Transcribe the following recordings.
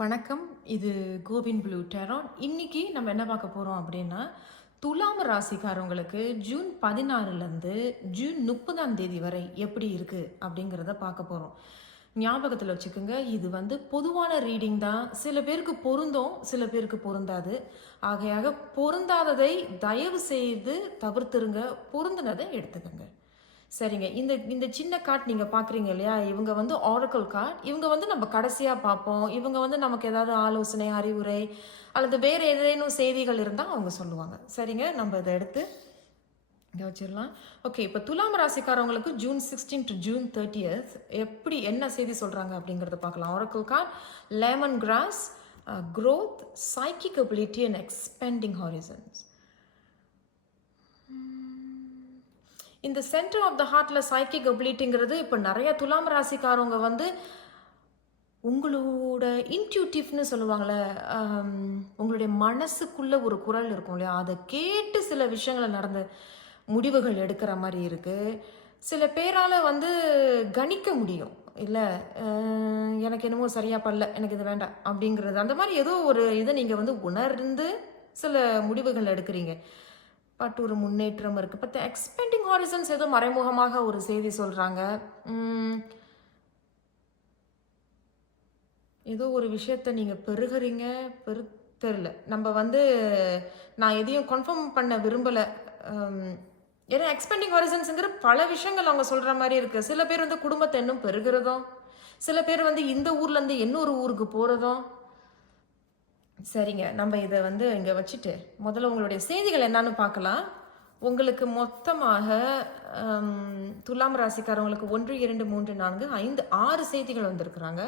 வணக்கம். இது CoWIN blue Tehran. இன்னைக்கு நம்ம என்ன பார்க்க போகிறோம் அப்படின்னா துலாம் ராசிக்காரவங்களுக்கு ஜூன் பதினாறுலேருந்து ஜூன் முப்பதாம் தேதி வரை எப்படி இருக்குது அப்படிங்கிறத பார்க்க போகிறோம் ஞாபகத்தில் வச்சுக்கோங்க இது வந்து பொதுவான ரீடிங் தான். சில பேருக்கு பொருந்தும் சில பேருக்கு பொருந்தாது. ஆகையாக பொருந்தாததை தயவு செய்து தவிர்த்துருங்க பொருந்தினதை எடுத்துக்கோங்க. சரிங்க. இந்த இந்த சின்ன கார்ட் நீங்கள் பார்க்குறீங்க இல்லையா? இவங்க வந்து ஆரக்கல் கார்ட் இவங்க வந்து நம்ம கடைசியாக பார்ப்போம். இவங்க வந்து நமக்கு ஏதாவது ஆலோசனை அறிவுரை அல்லது வேறு ஏதேனும் செய்திகள் இருந்தால் அவங்க சொல்லுவாங்க. சரிங்க. நம்ம இதை எடுத்து இங்கே வச்சிடலாம். ஓகே இப்போ துலாம் ராசிக்காரவங்களுக்கு June sixteen to June thirtieth எப்படி என்ன செய்தி சொல்கிறாங்க அப்படிங்கிறத பார்க்கலாம். Oracle card lemon grass growth psychic ability and expending horizons இந்த சென்டர் ஆஃப் த ஹார்ட்ல சைக்கிக் அபிலிட்டிங்கிறது இப்போ நிறைய துலாம் ராசிக்காரவங்க வந்து உங்களோட இன்ட்யூட்டிவ்னு சொல்லுவாங்களே உங்களுடைய மனசுக்குள்ள ஒரு குரல் இருக்கும் இல்லையா? அதை கேட்டு சில விஷயங்களை நடந்த முடிவுகள் எடுக்கிற மாதிரி இருக்கு. சில பேரால வந்து கணிக்க முடியும். இல்லை எனக்கு என்னமோ சரியாக பண்ணல எனக்கு இது வேண்டாம் அப்படிங்கிறது. அந்த மாதிரி ஏதோ ஒரு இதை நீங்கள் வந்து உணர்ந்து சில முடிவுகள் எடுக்கிறீங்க. பட் ஒரு முன்னேற்றம் இருக்கு. பட் எக்ஸ்பெண்டிங் ஹாரிசன்ஸ் ஏதோ மறைமுகமாக ஒரு செய்தி சொல்றாங்க. ஏதோ ஒரு விஷயத்த நீங்க பெருகிறீங்க பெரு தெரில நம்ம வந்து நான் எதையும் கன்ஃபார்ம் பண்ண விரும்பல. ஏன்னா எக்ஸ்பெண்டிங் ஹாரிசன்ஸுங்கிற பல விஷயங்கள் அவங்க சொல்ற மாதிரி இருக்கு. சில பேர் வந்து குடும்பத்தை இன்னும் பெருகிறதும் சில பேர் வந்து இந்த ஊர்ல இருந்து இன்னொரு ஊருக்கு போறதும் சரிங்க. நம்ம இதை வந்து இங்கே வச்சுட்டு முதல்ல உங்களுடைய செய்திகள் என்னன்னு பார்க்கலாம். உங்களுக்கு மொத்தமாக துலாம் ராசிக்காரவங்களுக்கு ஒன்று இரண்டு மூன்று நான்கு ஐந்து ஆறு செய்திகள் வந்திருக்கிறாங்க.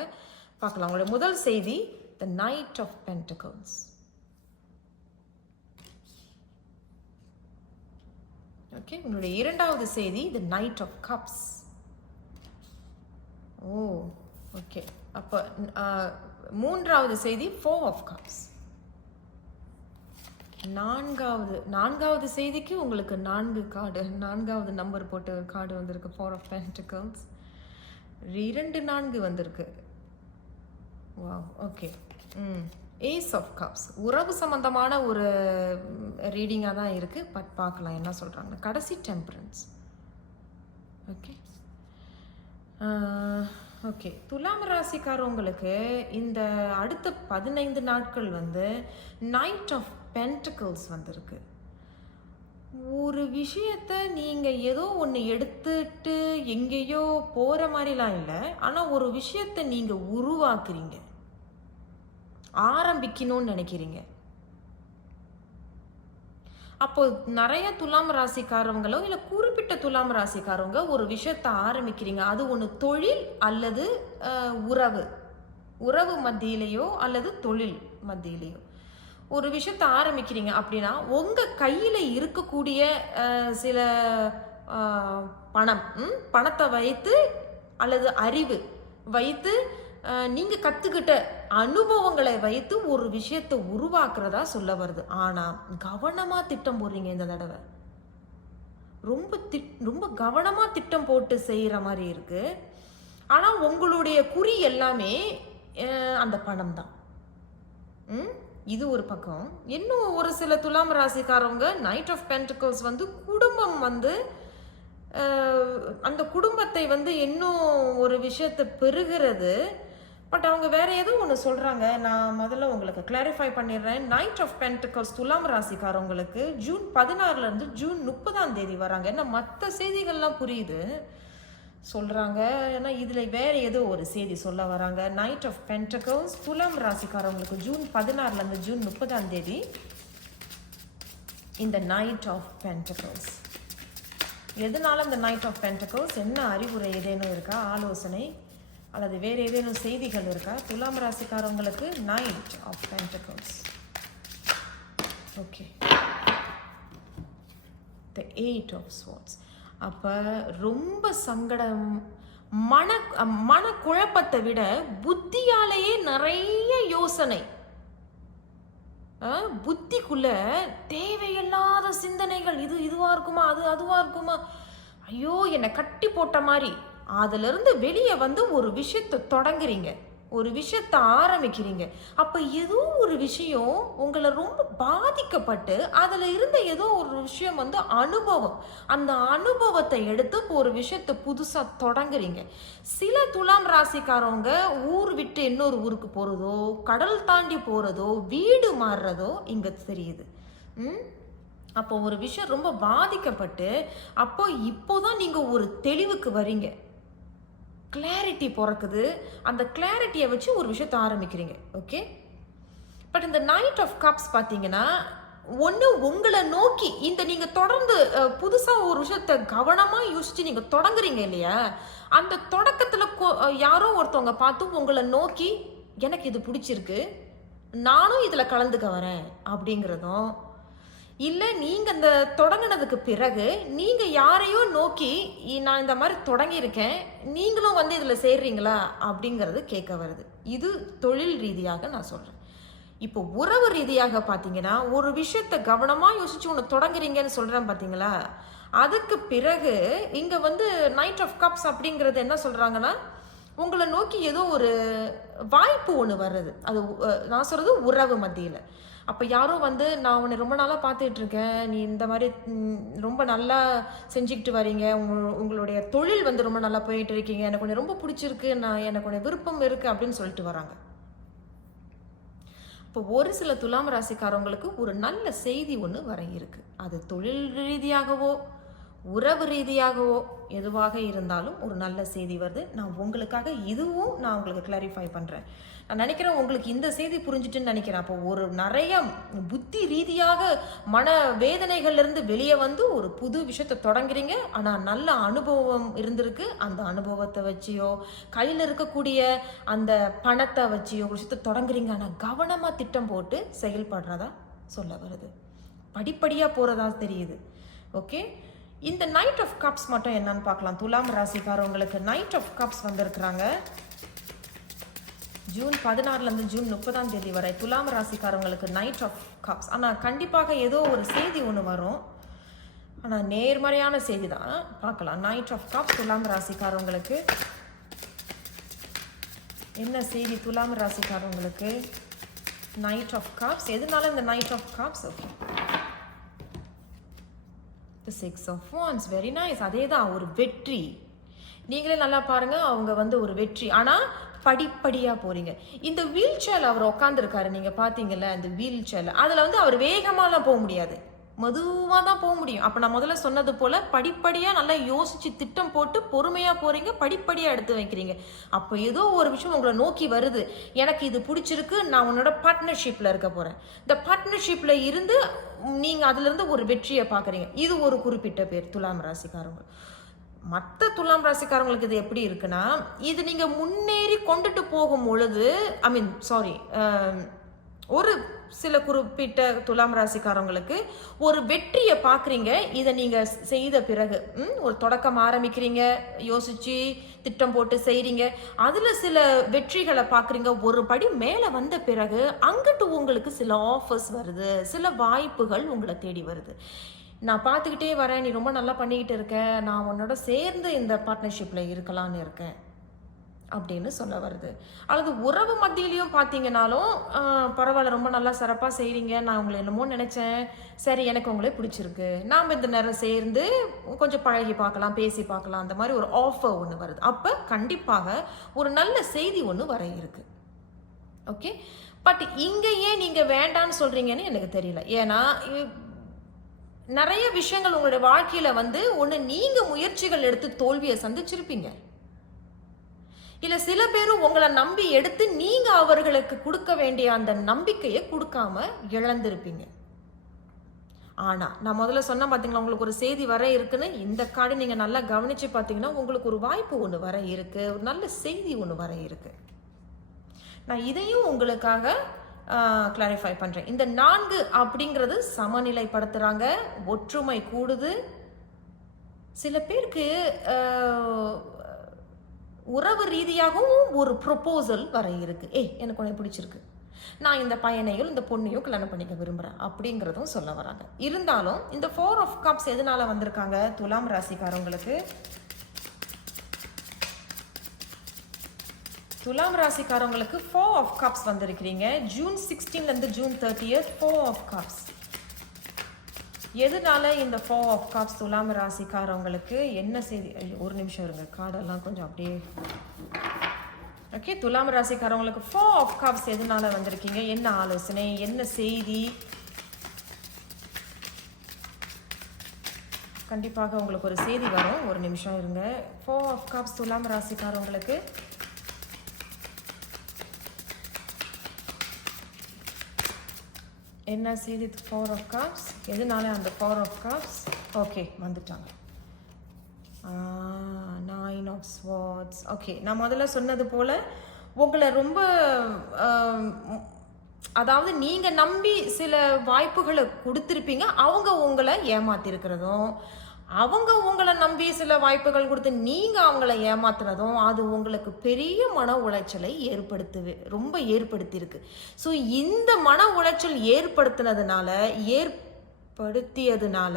பார்க்கலாம். உங்களுடைய முதல் செய்தி the knight of pentacles okay உங்களுடைய இரண்டாவது செய்தி the knight of cups oh okay அப்போ மூன்றாவது செய்தி ஃபோர் ஆஃப் கப்ஸ் நான்காவது நான்காவது செய்திக்கு உங்களுக்கு நான்கு கார்டு நான்காவது நம்பர் போட்ட கார்டு வந்திருக்கு ஃபோர் ஆஃப் பென்டிகல்ஸ் இரண்டு நான்கு வந்திருக்கு. Wow okay hmm ace of cups உறவு சம்பந்தமான ஒரு ரீடிங்காக தான் இருக்குது பட் பார்க்கலாம் என்ன சொல்கிறாங்க கடைசி டெம்பரன்ஸ் ஓகே ஓகே துலாம் ராசிக்காரவங்களுக்கு இந்த அடுத்த பதினைந்து நாட்கள் வந்து நைட் ஆஃப் பென்டிகல்ஸ் வந்திருக்கு. ஒரு விஷயத்த நீங்கள் ஏதோ ஒன்று எடுத்துட்டு எங்கேயோ போகிற மாதிரிலாம் இல்லை. ஆனால் ஒரு விஷயத்தை நீங்கள் உருவாக்குறீங்க. ஆரம்பிக்கணும்னு நினைக்கிறீங்க. அப்போ நிறைய துலாம் ராசிக்காரவங்களோ இல்லை குறிப்பிட்ட துலாம் ராசிக்காரவங்க ஒரு விஷயத்த ஆரம்பிக்கிறீங்க. அது ஒன்று தொழில் அல்லது உறவு. உறவு மத்தியிலேயோ அல்லது தொழில் மத்தியிலேயோ. ஒரு விஷயத்த ஆரம்பிக்கிறீங்க அப்படின்னா உங்கள் கையில் இருக்கக்கூடிய சில பணம் ம், பணத்தை வைத்து அல்லது அறிவு வைத்து நீங்கள் கற்றுக்கிட்ட அனுபவங்களை வைத்து ஒரு விஷயத்தை உருவாக்குறதா சொல்ல வருது. ஆனால் கவனமாக திட்டம் போடுறீங்க இந்த தடவை. ரொம்ப திட் ரொம்ப கவனமாக திட்டம் போட்டு செய்கிற மாதிரி இருக்குது ஆனால் உங்களுடைய குறி எல்லாமே அந்த பணம் தான். ம்? இது ஒரு பக்கம். இன்னும் ஒரு சில துலாம் ராசிக்காரவங்க நைட் ஆஃப் பென்டிகல்ஸ் வந்து குடும்பம் வந்து அந்த குடும்பத்தை வந்து இன்னும் ஒரு விஷயத்தை பெருகிறது பட் அவங்க வேற ஏதோ ஒன்று சொல்றாங்க. நான் முதல்ல உங்களுக்கு கிளாரிஃபை பண்ணிடுறேன். நைட் ஆஃப் பென்டிகல்ஸ் துலாம் ராசிக்காரவங்களுக்கு ஜூன் பதினாறுல இருந்து ஜூன் முப்பதாம் தேதி வராங்க. ஏன்னா மற்ற செய்திகள்லாம் புரியுது. சொல்றாங்க. ஏன்னா இதுல வேற ஏதோ ஒரு செய்தி சொல்ல வராங்க. நைட் ஆஃப் பென்டகல்ஸ் துலாம் ராசிக்காரவங்களுக்கு ஜூன் பதினாறுல இருந்து ஜூன் முப்பதாம் தேதி இந்த நைட் ஆஃப் பென்டகல்ஸ் எதனால இந்த நைட் ஆஃப் பென்டகல்ஸ் என்ன அறிவுரை ஏதேனும் இருக்கா? ஆலோசனை அல்லது வேறு ஏதேனும் செய்திகள் இருக்கா? துலாம் ராசிக்காரவங்களுக்கு knight of pentacles okay the eight of swords அப்போ ரொம்ப சங்கடம் மன மனக்குழப்பத்தை விட புத்தியாலேயே நிறைய யோசனை. ஆ, புத்திக்குள்ள தேவையில்லாத சிந்தனைகள் இது இதுவாக இருக்குமா அது அதுவாக இருக்குமா? ஐயோ என்னை கட்டி போட்ட மாதிரி. அதிலிருந்து வெளியே வந்து ஒரு விஷயத்தை தொடங்குறீங்க. ஒரு விஷயத்தை ஆரம்பிக்கிறீங்க. அப்போ ஏதோ ஒரு விஷயம் உங்களை ரொம்ப பாதிக்கப்பட்டு அதில் இருந்த ஏதோ ஒரு விஷயம் வந்து அனுபவம். அந்த அனுபவத்தை எடுத்து இப்போ ஒரு விஷயத்த புதுசாக தொடங்குறீங்க. சில துலாம் ராசிக்காரவங்க ஊர் விட்டு இன்னொரு ஊருக்கு போகிறதோ கடல் தாண்டி போகிறதோ வீடு மாறுறதோ இங்கே தெரியுது. ம்? அப்போ ஒரு விஷயம் ரொம்ப பாதிக்கப்பட்டு அப்போ இப்போதான் நீங்கள் ஒரு தெளிவுக்கு வரீங்க. கிளாரிட்டி பிறக்குது. அந்த கிளாரிட்டியை வச்சு ஒரு விஷயத்தை ஆரம்பிக்கிறீங்க. ஓகே பட் இந்த நைட் ஆஃப் கப்ஸ் பார்த்தீங்கன்னா ஒன்று உங்களை நோக்கி இந்த நீங்கள் தொடர்ந்து புதுசாக ஒரு விஷயத்த கவனமாக யோசிச்சு நீங்கள் தொடங்குறீங்க இல்லையா? அந்த தொடக்கத்தில் யாரோ ஒருத்தவங்க பார்த்து உங்களை நோக்கி எனக்கு இது பிடிச்சிருக்கு. நானும் இதில் கலந்துக்க வரேன். அப்படிங்கிறதும் இல்லை நீங்கள் இந்த தொடங்கினதுக்கு பிறகு நீங்கள் யாரையோ நோக்கி நான் இந்த மாதிரி தொடங்கியிருக்கேன் நீங்களும் வந்து இதில் சேர்றீங்களா? அப்படிங்கிறது கேட்க வருது. இது தொழில் ரீதியாக நான் சொல்கிறேன் இப்போ உறவு ரீதியாக பார்த்தீங்கன்னா ஒரு விஷயத்தை கவனமாக யோசிச்சு ஒன்று தொடங்குறீங்கன்னு சொல்கிறேன் பார்த்தீங்களா அதுக்கு பிறகு இங்கே வந்து நைட் ஆஃப் கப்ஸ் அப்படிங்கிறது என்ன சொல்கிறாங்கன்னா உங்களை நோக்கி ஏதோ ஒரு வாய்ப்பு ஒன்று வருது அது நான் சொல்கிறது உறவு மத்தியில். அப்போ யாரோ வந்து நான் உன்னை ரொம்ப நாளாக பார்த்துட்டு இருக்கேன் நீ இந்த மாதிரி ரொம்ப நல்லா செஞ்சுக்கிட்டு வரீங்க உங்களுடைய தொழில் வந்து ரொம்ப நல்லா போயிட்டு இருக்கீங்க எனக்கு உன்னை ரொம்ப பிடிச்சிருக்கு. நான் எனக்கு உன்னை விருப்பம் இருக்குது அப்படின்னு சொல்லிட்டு வராங்க இப்போ ஒரு சில துலாம் ராசிக்காரவங்களுக்கு ஒரு நல்ல செய்தி ஒன்று வர இருக்கு. அது தொழில் ரீதியாகவோ உறவு ரீதியாகவோ எதுவாக இருந்தாலும் ஒரு நல்ல செய்தி வருது. நான் உங்களுக்காக இதுவும் நான் உங்களுக்கு கிளாரிஃபை பண்ணுறேன் நான் நினைக்கிறேன் உங்களுக்கு இந்த செய்தி புரிஞ்சுட்டுன்னு நினைக்கிறேன். அப்போ ஒரு நிறைய புத்தி ரீதியாக மன வேதனைகள்லேருந்து வெளியே வந்து ஒரு புது விஷயத்தை தொடங்குறீங்க. ஆனால் நல்ல அனுபவம் இருந்திருக்கு. அந்த அனுபவத்தை வச்சியோ கையில் இருக்கக்கூடிய அந்த பணத்தை வச்சியோ ஒரு விஷயத்தை தொடங்குறீங்க. ஆனால் கவனமாக திட்டம் போட்டு செயல்படுறதா சொல்ல வருது. படிப்படியாக போகிறதா தெரியுது. ஓகே இந்த நைட் ஆஃப் கப்ஸ் மட்டும் என்னன்னு பார்க்கலாம். துலாம் ராசிக்காரவங்களுக்கு நைட் ஆஃப் கப்ஸ் வந்திருக்கிறாங்க. ஜூன் பதினாறுலேருந்து ஜூன் முப்பதாம் தேதி வரை துலாம் ராசிக்காரவங்களுக்கு நைட் ஆஃப் கப்ஸ் ஆனால் கண்டிப்பாக ஏதோ ஒரு செய்தி ஒன்று வரும். ஆனால் நேர்மறையான செய்தி தான். பார்க்கலாம். நைட் ஆஃப் கப்ஸ் துலாம் ராசிக்காரவங்களுக்கு என்ன செய்தி துலாம் ராசிக்காரவங்களுக்கு நைட் ஆஃப் கப்ஸ் எதனால இந்த knight of cups okay six of wands very nice அதே தான் ஒரு வெற்றி. நீங்களே நல்லா பாருங்கள் அவங்க வந்து ஒரு வெற்றி. ஆனால் படிப்படியாக போகிறீங்க இந்த வீல் சேரில் அவர் உட்காந்துருக்காரு நீங்கள் பார்த்தீங்கல்ல இந்த வீல் சேரில் அதில் வந்து அவர் வேகமாலாம் போக முடியாது. மெதுவாக தான் போக முடியும். அப்போ நான் முதல்ல சொன்னது போல் படிப்படியாக நல்லா யோசித்து திட்டம் போட்டு பொறுமையாக போகிறீங்க படிப்படியாக எடுத்து வைக்கிறீங்க. அப்போ ஏதோ ஒரு விஷயம் உங்களை நோக்கி வருது. எனக்கு இது பிடிச்சிருக்கு நான் உன்னோட பார்ட்னர்ஷிப்பில் இருக்க போகிறேன் இந்த பார்ட்னர்ஷிப்பில் இருந்து நீங்கள் அதுலேருந்து ஒரு வெற்றியை பார்க்குறீங்க. இது ஒரு குறிப்பிட்ட பேர் துலாம் ராசிக்காரங்க மற்ற துலாம் ராசிக்காரங்களுக்கு இது எப்படி இருக்குன்னா இது நீங்கள் முன்னேறி கொண்டுட்டு போகும் பொழுது ஐ மீன் சாரி ஒரு சில குறிப்பிட்ட துலாம் ராசிக்காரங்களுக்கு ஒரு வெற்றியை பார்க்குறீங்க இதை நீங்கள் செய்த பிறகு ம், ஒரு தொடக்கம் ஆரம்பிக்கிறீங்க யோசிச்சு திட்டம் போட்டு செய்கிறீங்க அதில் சில வெற்றிகளை பார்க்குறீங்க ஒரு படி மேலே வந்த பிறகு அங்கிட்டு உங்களுக்கு சில ஆஃபர்ஸ் வருது. சில வாய்ப்புகள் உங்களை தேடி வருது. நான் பார்த்துக்கிட்டே வரேன். நீ ரொம்ப நல்லா பண்ணிக்கிட்டு இருக்க. நான் உன்னோட சேர்ந்து இந்த பார்ட்னர்ஷிப்பில் இருக்கலாம்னு இருக்கேன். அப்படின்னு சொல்ல வருது. அல்லது உறவு மத்தியிலையும் பார்த்தீங்கனாலும் பரவாயில்ல ரொம்ப நல்லா சிறப்பாக செய்கிறீங்க நான் உங்களை என்னமோ நினச்சேன். சரி எனக்கு உங்களே பிடிச்சிருக்கு. நாம் இந்த நேரம் சேர்ந்து கொஞ்சம் பழகி பார்க்கலாம் பேசி பார்க்கலாம். அந்த மாதிரி ஒரு ஆஃபர் ஒன்று வருது. அப்போ கண்டிப்பாக ஒரு நல்ல செய்தி ஒன்று வர இருக்கு. ஓகே பட் இங்கே ஏன் நீங்கள் வேண்டான்னு சொல்கிறீங்கன்னு எனக்கு தெரியல. ஏன்னா நிறைய விஷயங்கள் உங்களுடைய வாழ்க்கையில் வந்து ஒன்று நீங்கள் முயற்சிகள் எடுத்து தோல்வியை சந்திச்சிருப்பீங்க. இல்லை சில பேரும் உங்களை நம்பி எடுத்து நீங்கள் அவர்களுக்கு கொடுக்க வேண்டிய அந்த நம்பிக்கையை கொடுக்காம இழந்திருப்பீங்க. ஆனால் நான் முதல்ல சொன்ன பார்த்தீங்களா உங்களுக்கு ஒரு செய்தி வர இருக்குன்னு. இந்த கார்டு நீங்கள் நல்லா கவனித்து பார்த்தீங்கன்னா உங்களுக்கு ஒரு வாய்ப்பு ஒன்று வர இருக்கு. ஒரு நல்ல செய்தி ஒன்று வர இருக்கு. நான் இதையும் உங்களுக்காக கிளாரிஃபை பண்ணுறேன் இந்த நான்கு அப்படிங்கிறது சமநிலைப்படுத்துகிறாங்க ஒற்றுமை கூடுது. சில பேருக்கு உறவு ரீதியாகவும் ஒரு ப்ரொபோசல் வர இருக்கு. ஏய் எனக்கு உனக்கு பிடிச்சிருக்கு. நான் இந்த பையனையும் இந்த பொண்ணையும் கல்யாணம் பண்ணிக்க விரும்புகிறேன் அப்படிங்கிறதும் சொல்ல வராங்க. இருந்தாலும் இந்த ஃபோர் ஆஃப் கப்ஸ் எதனால வந்திருக்காங்க? துலாம் ராசிக்காரவங்களுக்கு துலாம் ராசிக்காரவங்களுக்கு ஃபோர் ஆஃப் கப்ஸ் வந்திருக்கிறீங்க. June சிக்ஸ்டீன்லேருந்து June thirtieth four of cups எதனால இந்த ஃபோ ஆஃப் காப்ஸ் துலாம் ராசிக்காரவங்களுக்கு என்ன செய்தி? ஒரு நிமிஷம் இருங்க. கார்டெல்லாம் கொஞ்சம் அப்படியே. ஓகே துலாம் ராசிக்காரவங்களுக்கு ஃபோ ஆஃப் காப்ஸ் எதனால வந்திருக்கீங்க? என்ன ஆலோசனை? என்ன செய்தி? கண்டிப்பாக உங்களுக்கு ஒரு செய்தி வரும். ஒரு நிமிஷம் இருங்க. ஃபோ ஆஃப் காப்ஸ் துலாம் ராசிக்காரவங்களுக்கு என்ன செய்தி ஃபோர் ஆஃப் கப்ஸ் எதனால அந்த ஃபோர் ஆஃப் கப்ஸ் ஓகே வந்துட்டாங்க. நைன் ஆஃப் ஸ்வாட்ஸ் ஓகே நான் முதல்ல சொன்னது போல் உங்களை ரொம்ப அதாவது நீங்கள் நம்பி சில வாய்ப்புகளை கொடுத்துருப்பீங்க. அவங்க உங்களை ஏமாத்திருக்கிறதும் அவங்க உங்களை நம்பி சில வாய்ப்புகள் கொடுத்து நீங்கள் அவங்கள ஏமாத்துனதும் அது உங்களுக்கு பெரிய மன உளைச்சலை ஏற்படுத்து ரொம்ப ஏற்படுத்தியிருக்கு. ஸோ இந்த மன உளைச்சல் ஏற்படுத்தினதுனால ஏற்படுத்தியதுனால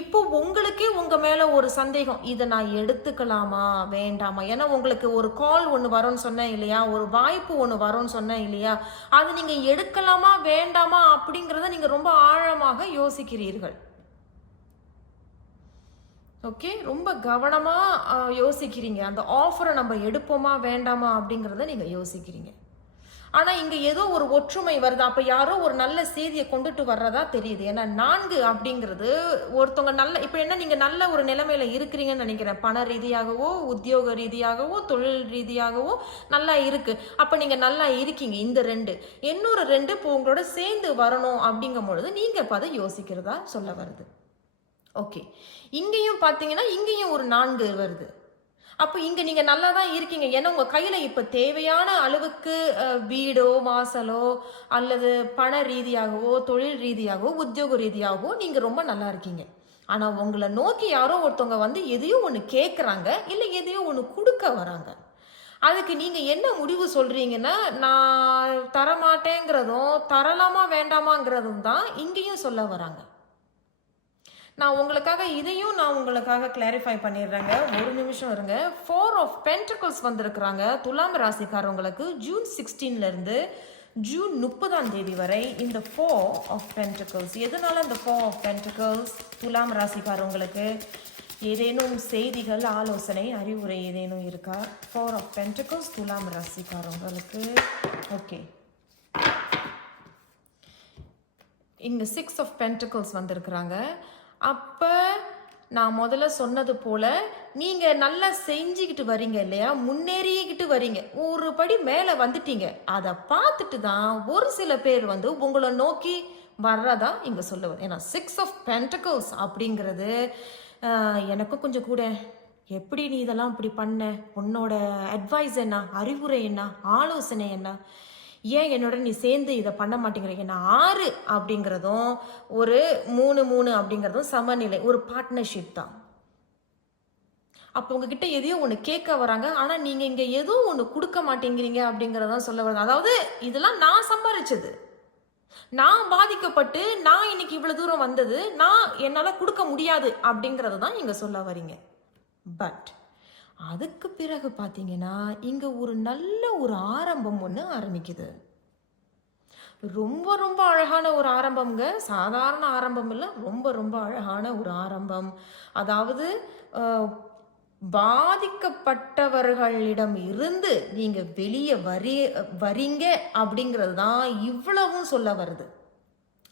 இப்போ உங்களுக்கே உங்கள் மேலே ஒரு சந்தேகம் இதை நான் எடுத்துக்கலாமா வேண்டாமா? ஏன்னா உங்களுக்கு ஒரு கால் ஒன்று வரும்னு சொன்னேன் இல்லையா? ஒரு வாய்ப்பு ஒன்று வரும்னு சொன்னேன் இல்லையா? அது நீங்கள் எடுக்கலாமா வேண்டாமா அப்படிங்கிறத நீங்கள் ரொம்ப ஆழமாக யோசிக்கிறீர்கள். ஓகே ரொம்ப கவனமாக யோசிக்கிறீங்க. அந்த ஆஃபரை நம்ம எடுப்போமா வேண்டாமா அப்படிங்கிறத நீங்கள் யோசிக்கிறீங்க. ஆனால் இங்கே ஏதோ ஒரு ஒற்றுமை வருது. அப்போ யாரோ ஒரு நல்ல செய்தியை கொண்டுட்டு வர்றதா தெரியுது. ஏன்னா நான்கு அப்படிங்கிறது ஒருத்தவங்க நல்ல இப்போ என்ன நீங்கள் நல்ல ஒரு நிலைமையில இருக்கிறீங்கன்னு நினைக்கிறேன். பண ரீதியாகவோ உத்தியோக ரீதியாகவோ தொழில் ரீதியாகவோ நல்லா இருக்குது அப்போ நீங்கள் நல்லா இருக்கீங்க. இந்த ரெண்டு. இன்னொரு ரெண்டு இப்போ உங்களோட சேர்ந்து வரணும் அப்படிங்கும் பொழுது நீங்கள் இப்போ அதை யோசிக்கிறதா சொல்ல வருது. ஓகே இங்கேயும் பார்த்தீங்கன்னா இங்கேயும் ஒரு நான்கு வருது. அப்போ இங்கே நீங்கள் நல்லா தான் இருக்கீங்க. ஏன்னா உங்கள் கையில் இப்போ தேவையான அளவுக்கு வீடோ வாசலோ அல்லது பண ரீதியாகவோ தொழில் ரீதியாகவோ உத்தியோக ரீதியாகவோ நீங்கள் ரொம்ப நல்லா இருக்கீங்க. ஆனால் உங்களை நோக்கி யாரோ ஒருத்தவங்க வந்து எதையோ ஒன்று கேட்குறாங்க இல்லை எதையோ ஒன்று கொடுக்க வராங்க. அதுக்கு நீங்கள் என்ன முடிவு சொல்கிறீங்கன்னா நான் தரமாட்டேங்கிறதும் தரலாமா வேண்டாமாங்கிறதும் தான் இங்கேயும் சொல்ல வராங்க. நான் உங்களுக்காக இதையும் நான் உங்களுக்காக கிளாரிஃபை பண்ணிடுறேங்க. ஒரு நிமிஷம் இருங்க. ஃபோர் ஆஃப் பென்டக்கல்ஸ் வந்திருக்கிறாங்க. துலாம் ராசிக்காரவங்களுக்கு ஜூன் சிக்ஸ்டீன்லேருந்து ஜூன் முப்பதாம் தேதி வரை இந்த ஃபோர் ஆஃப் பென்டக்கல்ஸ் எதனால இந்த ஃபோர் ஆஃப் பென்டக்கல்ஸ் துலாம் ராசிக்காரவங்களுக்கு ஏதேனும் செய்திகள் ஆலோசனை அறிவுரை ஏதேனும் இருக்கா? ஃபோர் ஆஃப் பென்டக்கல்ஸ் துலாம் ராசிக்காரவங்களுக்கு. ஓகே இங்கே சிக்ஸ் ஆஃப் பென்டக்கல்ஸ் வந்திருக்கிறாங்க. அப்போ நான் முதல்ல சொன்னது போல் நீங்கள் நல்லா செஞ்சுக்கிட்டு வரீங்க இல்லையா? முன்னேறிக்கிட்டு வரீங்க. ஒரு படி மேலே வந்துட்டீங்க. அதை பார்த்துட்டு தான் ஒரு சில பேர் வந்து உங்களை நோக்கி வர்றதா இங்கே சொல்லுவேன் ஏன்னா சிக்ஸ் ஆஃப் பென்டிகல்ஸ் அப்படிங்கிறது எனக்கும் கொஞ்சம் கூட எப்படி நீ இதெல்லாம் இப்படி பண்ண? உன்னோட அட்வைஸ் என்ன? அறிவுரை என்ன? ஆலோசனை என்ன? ஏன் என்னோட நீ சேர்ந்து இதை பண்ண மாட்டேங்கிற? ஏன்னா ஆறு அப்படிங்கிறதும் ஒரு மூணு மூணு அப்படிங்கிறதும் சமநிலை ஒரு பார்ட்னர்ஷிப் தான். அப்போ உங்ககிட்ட எதையோ ஒன்று கேட்க வராங்க ஆனால் நீங்கள் இங்கே எதுவும் ஒன்று கொடுக்க மாட்டேங்கிறீங்க அப்படிங்கிறதான் சொல்ல வருது அதாவது இதெல்லாம் நான் சம்பாரிச்சது. நான் பாதிக்கப்பட்டு நான் இன்னைக்கு இவ்வளோ தூரம் வந்தது நான் என்னால் கொடுக்க முடியாது அப்படிங்கிறது தான் இங்கே சொல்ல வரீங்க. பட் அதுக்கு பிறகு பார்த்தீங்கன்னா இங்கே ஒரு நல்ல ஒரு ஆரம்பம் ஒன்று ஆரம்பிக்குது. ரொம்ப ரொம்ப அழகான ஒரு ஆரம்பம்ங்க. சாதாரண ஆரம்பம் இல்லை ரொம்ப ரொம்ப அழகான ஒரு ஆரம்பம். அதாவது பாதிக்கப்பட்டவர்களிடம் இருந்து நீங்கள் வெளியே வரி வரீங்க அப்படிங்கிறது தான் இவ்வளவும் சொல்ல வருது.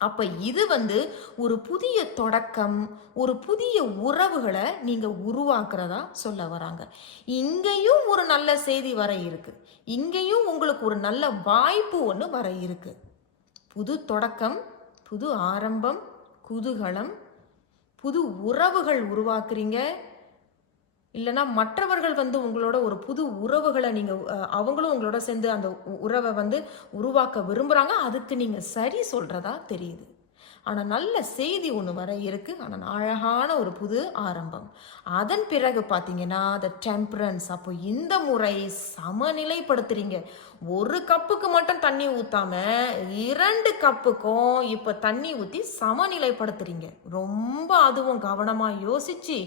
அப்ப இது வந்து ஒரு புதிய தொடக்கம் ஒரு புதிய உறவுகளை நீங்க உருவாக்குறதா சொல்ல வராங்க. இங்கேயும் ஒரு நல்ல செய்தி வர இருக்கு. இங்கேயும் உங்களுக்கு ஒரு நல்ல வாய்ப்பு ஒன்று வர இருக்கு. புது தொடக்கம் புது ஆரம்பம் குதூகலம் புது உறவுகள் உருவாக்குறீங்க. இல்லைன்னா மற்றவர்கள் வந்து உங்களோட ஒரு புது உறவுகளை நீங்கள் அவங்களும் உங்களோட சேர்ந்து அந்த உறவை வந்து உருவாக்க விரும்புகிறாங்க அதுக்கு நீங்கள் சரி சொல்கிறதா தெரியுது. ஆனால் நல்ல செய்தி ஒன்று வர இருக்கு. ஆனால் அழகான ஒரு புது ஆரம்பம். அதன் பிறகு பார்த்தீங்கன்னா த டெம்பரன்ஸ் அப்போ இந்த முறை சமநிலைப்படுத்துறீங்க. ஒரு கப்புக்கு மட்டும் தண்ணி ஊற்றாம இரண்டு கப்புக்கும் இப்போ தண்ணி ஊற்றி சமநிலைப்படுத்துறீங்க. ரொம்ப அதுவும் கவனமாக யோசித்து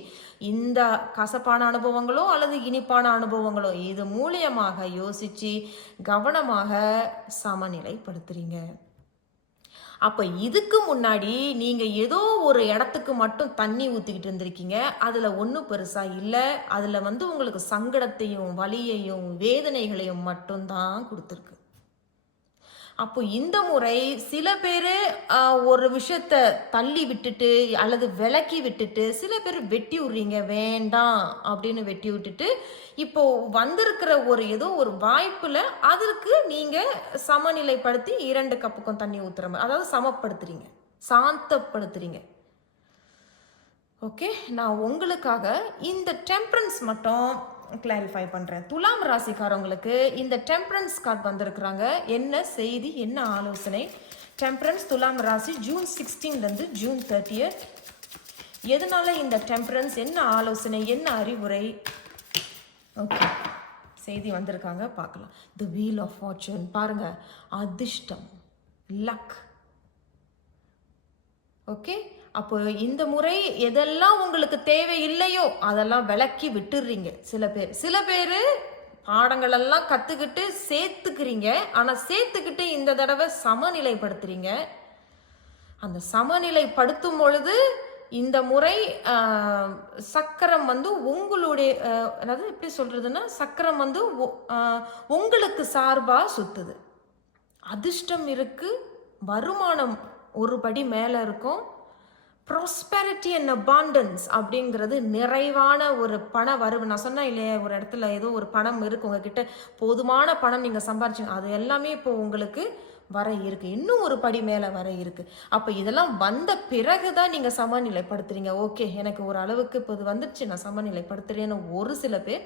இந்த கசப்பான அனுபவங்களோ அல்லது இனிப்பான அனுபவங்களோ இது மூலியமாக யோசித்து கவனமாக சமநிலைப்படுத்துறீங்க. அப்போ இதுக்கு முன்னாடி நீங்கள் ஏதோ ஒரு இடத்துக்கு மட்டும் தண்ணி ஊற்றிக்கிட்டு இருந்திருக்கீங்க. அதில் ஒன்றும் பெருசாக இல்லை. அதில் வந்து உங்களுக்கு சங்கடத்தையும் வலியையும் வேதனைகளையும் மட்டும்தான் கொடுத்துருக்கு. அப்போ இந்த முறை சில பேர் ஒரு விஷயத்த தள்ளி விட்டுட்டு அல்லது விலக்கி விட்டுட்டு சில பேர் வெட்டி விடுறீங்க வேண்டாம் அப்படின்னு வெட்டி விட்டுட்டு இப்போ வந்திருக்கிற ஒரு ஏதோ ஒரு வாய்ப்பில் அதற்கு நீங்கள் சமநிலைப்படுத்தி இரண்டு கப்புக்கும் தண்ணி ஊற்றுற மாதிரி அதாவது சமப்படுத்துறீங்க சாந்தப்படுத்துறீங்க. ஓகே நான் உங்களுக்காக இந்த டெம்பரன்ஸ் மட்டும் கிளாரிஃபை பண்ணுறேன் துலாம் ராசிக்காரவங்களுக்கு இந்த டெம்பரன்ஸ் கார்டு வந்திருக்கிறாங்க. என்ன செய்தி என்ன ஆலோசனை? டெம்பரன்ஸ் துலாம் ராசி ஜூன் சிக்ஸ்டீன்லேருந்து ஜூன் தேர்ட்டியத் எதனால இந்த டெம்பரன்ஸ் என்ன ஆலோசனை என்ன அறிவுரை? ஓகே செய்தி வந்திருக்காங்க. பார்க்கலாம். த வீல் ஆஃப் ஃபார்ச்சூன் பாருங்க. அதிர்ஷ்டம். லக் ஓகே அப்போ இந்த முறை எதெல்லாம் உங்களுக்கு தேவை இல்லையோ அதெல்லாம் விலக்கி விட்டுடுறீங்க சில பேர் சில பேர் பாடங்கள் எல்லாம் கற்றுக்கிட்டு சேர்த்துக்கிறீங்க. ஆனால் சேர்த்துக்கிட்டு இந்த தடவை சமநிலைப்படுத்துறீங்க. அந்த சமநிலைப்படுத்தும் பொழுது இந்த முறை சக்கரம் வந்து உங்களுடைய அதாவது எப்படி சொல்றதுன்னா சக்கரம் வந்து ஒ- உங்களுக்கு சார்பாக சுத்துது. அதிர்ஷ்டம் இருக்கு வருமானம் ஒரு படி மேலே இருக்கும். ப்ராஸ்பெரிட்டி அண்ட் அபாண்டன்ஸ் அப்படிங்கிறது நிறைவான ஒரு பண வரவு. நான் சொன்னேன் இல்லையா ஒரு இடத்துல ஏதோ ஒரு பணம் இருக்கு உங்ககிட்ட போதுமான பணம் நீங்கள் சம்பாரிச்சிங்க அது எல்லாமே இப்போ உங்களுக்கு வர இருக்கு. இன்னும் ஒரு படி மேலே வர இருக்கு. அப்போ இதெல்லாம் வந்த பிறகு தான் நீங்கள் சமநிலைப்படுத்துறீங்க. ஓகே எனக்கு ஒரு அளவுக்கு இப்போ இது வந்துடுச்சு நான் சமநிலைப்படுத்துறேன்னு ஒரு சில பேர்.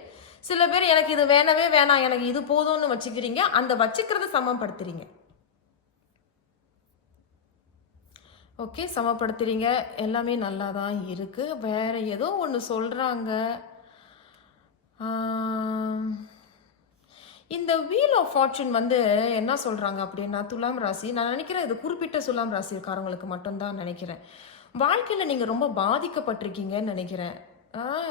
சில பேர் எனக்கு இது வேணவே வேணாம் எனக்கு இது போதும்னு வச்சுக்கிறீங்க. அந்த வச்சுக்கிறத சமப்படுத்துறீங்க. ஓகே சமப்படுத்துகிறீங்க எல்லாமே நல்லா தான் இருக்குது வேற ஏதோ ஒன்று சொல்கிறாங்க இந்த வீல் ஆஃப் ஃபார்ச்சூன் வந்து என்ன சொல்கிறாங்க அப்படின்னா துலாம் ராசி. நான் நினைக்கிறேன் இது குறிப்பிட்ட துலாம் ராசிக்காரங்களுக்கு மட்டும்தான் நினைக்கிறேன். வாழ்க்கையில் நீங்கள் ரொம்ப பாதிக்கப்பட்டிருக்கீங்கன்னு நினைக்கிறேன்.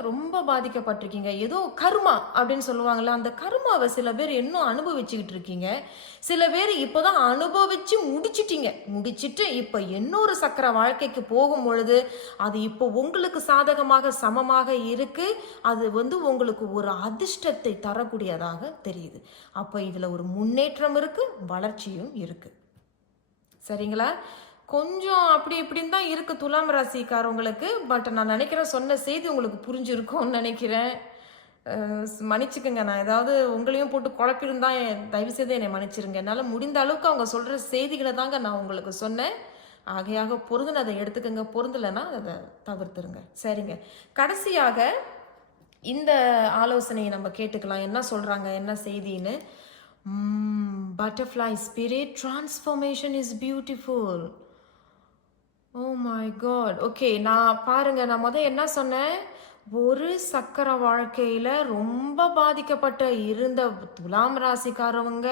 ரொம்ப பாதிக்கப்பட்டிருக்கீங்க. ஏதோ கர்மா அப்படின்னு சொல்லுவாங்கல்ல அந்த கர்மாவை சில பேர் இன்னும் அனுபவிச்சுக்கிட்டு இருக்கீங்க. சில பேர் இப்போதான் அனுபவிச்சு முடிச்சிட்டீங்க. முடிச்சிட்டு இப்போ இன்னொரு சக்கர வாழ்க்கைக்கு போகும் பொழுது அது இப்போ உங்களுக்கு சாதகமாக சமமாக இருக்கு. அது வந்து உங்களுக்கு ஒரு அதிர்ஷ்டத்தை தரக்கூடியதாக தெரியுது. அப்போ இதில் ஒரு முன்னேற்றம் இருக்கு வளர்ச்சியும் இருக்கு. சரிங்களா? கொஞ்சம் அப்படி இப்படின்னு தான் இருக்கு துலாம் ராசிக்காரவங்களுக்கு பட் நான் நினைக்கிறேன் சொன்ன செய்தி உங்களுக்கு புரிஞ்சிருக்கும்னு நினைக்கிறேன். மன்னிச்சுக்கோங்க. நான் ஏதாவது உங்களையும் போட்டு குழப்பிருந்தா என் தயவு செய்து என்னை மன்னிச்சிருங்க. என்னால் முடிந்த அளவுக்கு அவங்க சொல்கிற செய்திகளை தாங்க நான் உங்களுக்கு சொன்னேன். ஆகையாக பொருந்தினதை எடுத்துக்கோங்க. பொருந்தலைன்னா அதை தவிர்த்துருங்க. சரிங்க. கடைசியாக இந்த ஆலோசனையை நம்ம கேட்டுக்கலாம். என்ன சொல்கிறாங்க என்ன செய்தின்னு? Butterfly spirit transformation is beautiful oh my god okay நான் பாருங்க நான் முத என்ன சொன்னேன்? ஒரு சக்கர வாழ்க்கையில ரொம்ப பாதிக்கப்பட்ட இருந்த துலாம் ராசிக்காரவங்க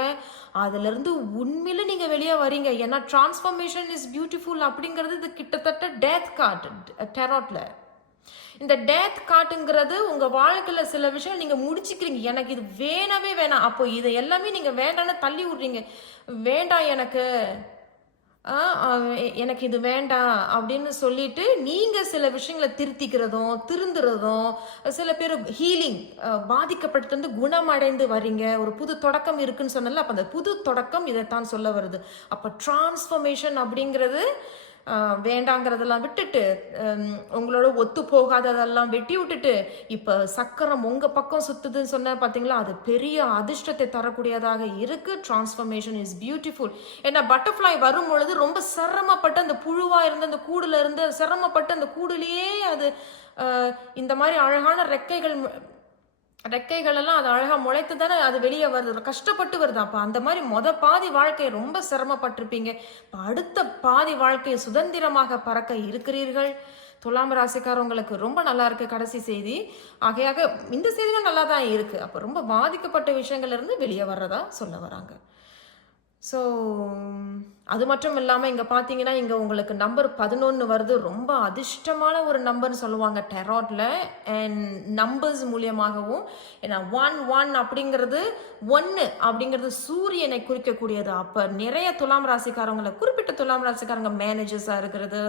அதுலேருந்து உண்மையில் உண்மையில நீங்க வெளியே வரீங்க. ஏன்னா டிரான்ஸ்ஃபர்மேஷன் இஸ் பியூட்டிஃபுல் அப்படிங்கிறது இது கிட்டத்தட்ட டேத் கார்ட் டெராட்டில் இந்த டேத் காட்டுங்கிறது உங்க வாழ்க்கையில சில விஷயம் நீங்க முடிச்சுக்கிறீங்க. எனக்கு இது வேணவே வேணாம். அப்போ இதை எல்லாமே நீங்க வேண்டாம்னு தள்ளி விடுறீங்க. வேண்டாம் எனக்கு. எனக்கு இது வேண்டாம் அப்படின்னு சொல்லிட்டு நீங்கள் சில விஷயங்களை திருத்திக்கிறதும் திருந்துறதும் சில பேர் ஹீலிங் பாதிக்கப்பட்டு வந்து குணமடைந்து வரீங்க. ஒரு புது தொடக்கம் இருக்குன்னு சொன்னல அப்போ அந்த புது தொடக்கம் இதைத்தான் சொல்ல வருது. அப்போ டிரான்ஸ்ஃபர்மேஷன் அப்படிங்கிறது வேண்டாங்கிறதெல்லாம் விட்டுட்டு உங்களோட ஒத்து போகாததெல்லாம் வெட்டி விட்டுட்டு இப்போ சக்கரம் உங்கள் பக்கம் சுத்துதுன்னு சொன்ன பார்த்தீங்களா அது பெரிய அதிர்ஷ்டத்தை தரக்கூடியதாக இருக்குது டிரான்ஸ்ஃபர்மேஷன் இஸ் பியூட்டிஃபுல் ஏன்னா பட்டர்ஃப்ளை வரும் பொழுது ரொம்ப சிரமப்பட்டு அந்த புழுவாக இருந்து அந்த கூடுல இருந்து சிரமப்பட்டு அந்த கூடுலேயே அது இந்த மாதிரி அழகான ரெக்கைகள் ரெக்கைகளெல்லாம் அது அழகாக முளைத்து தானே அது வெளியே வருது. கஷ்டப்பட்டு வருது. அப்போ அந்த மாதிரி மொத பாதி வாழ்க்கையை ரொம்ப சிரமப்பட்டிருப்பீங்க. இப்போ அடுத்த பாதி வாழ்க்கையை சுதந்திரமாக பறக்க இருக்கிறீர்கள். துலாம் ராசிக்காரவங்களுக்கு ரொம்ப நல்லா இருக்குது கடைசி செய்தி. ஆகையாக இந்த செய்தியும் நல்லா தான் இருக்குது அப்போ ரொம்ப பாதிக்கப்பட்ட விஷயங்கள்லேருந்து வெளியே வர்றதா சொல்ல வராங்க. ஸோ அது மட்டும் இல்லாமல் இங்கே பார்த்தீங்கன்னா இங்கே உங்களுக்கு நம்பர் பதினொன்று வருது. ரொம்ப அதிர்ஷ்டமான ஒரு நம்பர்னு சொல்லுவாங்க டெராட்டில் அண்ட் நம்பர்ஸ் மூலியமாகவும் ஏன்னா ஒன் ஒன் அப்படிங்கிறது ஒன்று அப்படிங்கிறது சூரியனை குறிக்கக்கூடியது. அப்போ நிறைய துலாம் ராசிக்காரங்களை குறிப்பிட்ட துலாம் ராசிக்காரங்க மேனேஜர்ஸாக இருக்கிறது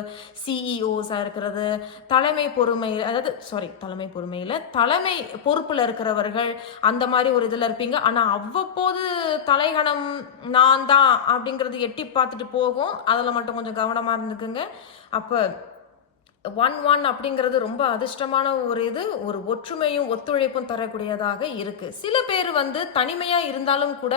சிஇஓஸாக இருக்கிறது தலைமை பொறுமை அதாவது சாரி தலைமை பொறுமையில் தலைமை பொறுப்பில் இருக்கிறவர்கள் அந்த மாதிரி ஒரு இதில் இருப்பீங்க. ஆனால் அவ்வப்போது தலைகணம் நான் தான் அப்படிங்கிறது எட்டி பார்த்துட்டு போகும். அதில் மட்டும் கொஞ்சம் கவனமாக இருந்துக்குங்க. அப்போ ஒன் ஒன் அப்படிங்கிறது ரொம்ப அதிர்ஷ்டமான ஒரு இது. ஒரு ஒற்றுமையும் ஒத்துழைப்பும் தரக்கூடியதாக இருக்குது சில பேர் வந்து தனிமையாக இருந்தாலும் கூட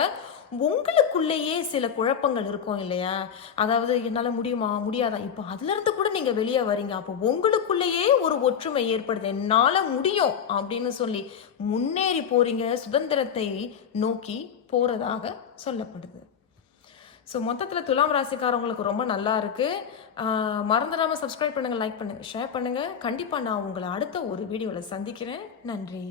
உங்களுக்குள்ளேயே சில குழப்பங்கள் இருக்கும் இல்லையா? அதாவது என்னால் முடியுமா? முடியாதா? இப்போ அதுலேருந்து கூட நீங்கள் வெளியே வரீங்க. அப்போ உங்களுக்குள்ளேயே ஒரு ஒற்றுமை ஏற்படுது. என்னால் முடியும் அப்படின்னு சொல்லி முன்னேறி போகிறீங்க சுதந்திரத்தை நோக்கி போகிறதாக சொல்லப்படுது. ஸோ மொத்தத்தில் துலாம் ராசிக்காரவங்களுக்கு ரொம்ப நல்லா இருக்குது மறந்துடாமல் சப்ஸ்கிரைப் பண்ணுங்கள் லைக் பண்ணுங்கள் ஷேர் பண்ணுங்கள் கண்டிப்பாக நான் உங்களை அடுத்த ஒரு வீடியோவில் சந்திக்கிறேன். நன்றி.